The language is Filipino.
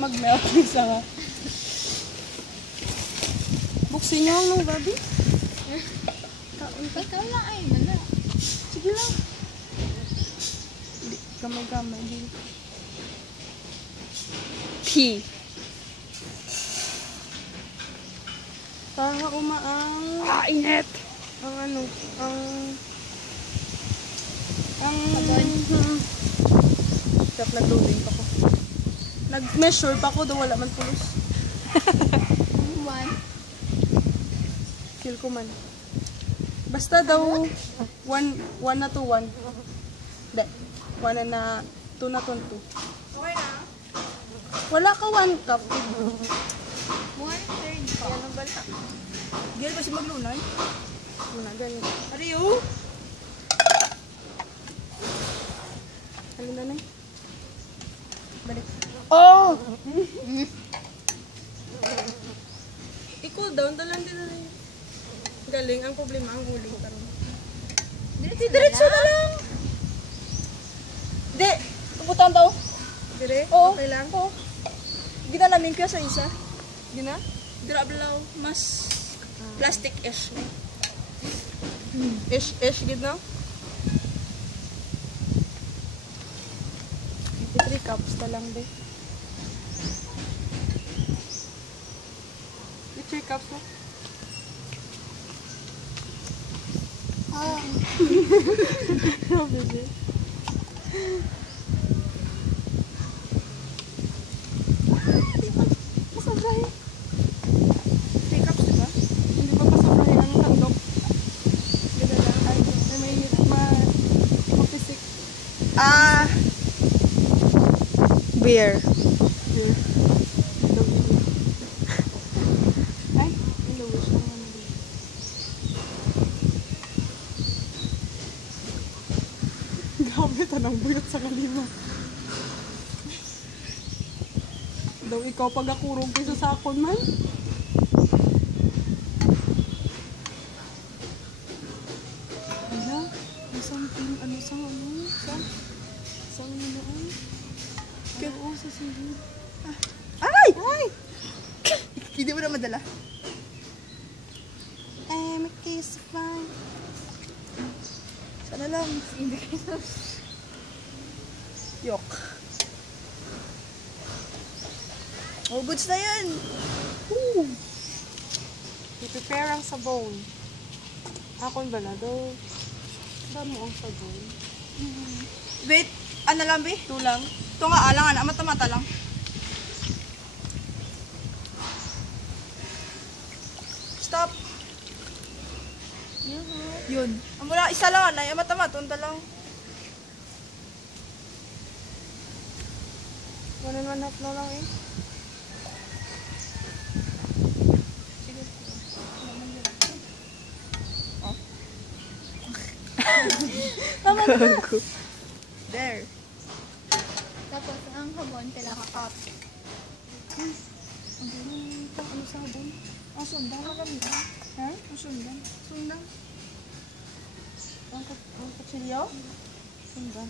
mag-melt isa nga. Buksin niyo ang babi. Ikaw lang ay, wala. Sige lang. Gamay-gamay din. P. Para umaang... init! Ang ano, Dapat nag-loading pa ko. Nag-measure pa ko, daw wala man pulos. One. Feel ko man. Basta daw, 1 na to 1. Hindi. 1 na 2 na to 2. Okay na? Wala ka 1 cup. 1/3 pa. Yan ang balta. Diyan kasi maglunay. Muna, ganyan. Ariyo! Halina na. Balik. Oh! I-cool down, dalan din na rin. Galing, ang problema, ang huling karon. Diretso na lang! Hindi! Puputan daw. Dire? Oo. Okay lang? Oo. Ginalamin ko sa isa. Gina? Drablaw. Mas plastic-ish. Ish, gid na? 3 cups na lang, be. 3 cups na? Grabe, be. Pasabrahe. 3 cups, diba? Hindi pa pasabrahe ang sandok. Ganda lang. Ay, may mapisik. Beer. Beer. Ay, ilawis lang naman. Grabe, tanang buyot sa kalima. Daw ikaw pag-akurog kayo sa sakon man. Ala, something, sang noon. Oo, sa silid. Ay! Ay! Hindi mo na madala. I'm a kiss of fine. Sana lang. Yok. Oh, goods na yan. Woo! I-prepare ang sabon. Akon ba na daw? Dami ang sabon. Wait, ano lang, be? 2 lang. Ito nga, alang, mata-mata lang. Stop. Yun. Mula, isa lang, anay, mata-mata, unda lang. 1 and 1/2 na lang eh. Sige. Tama na. There. Tapos, ang habon, kailangan cup. Ano sabon? Ang sundan, maganda. Ha? Ang sundan. Sundan. Ang kutsilyo? Sundan.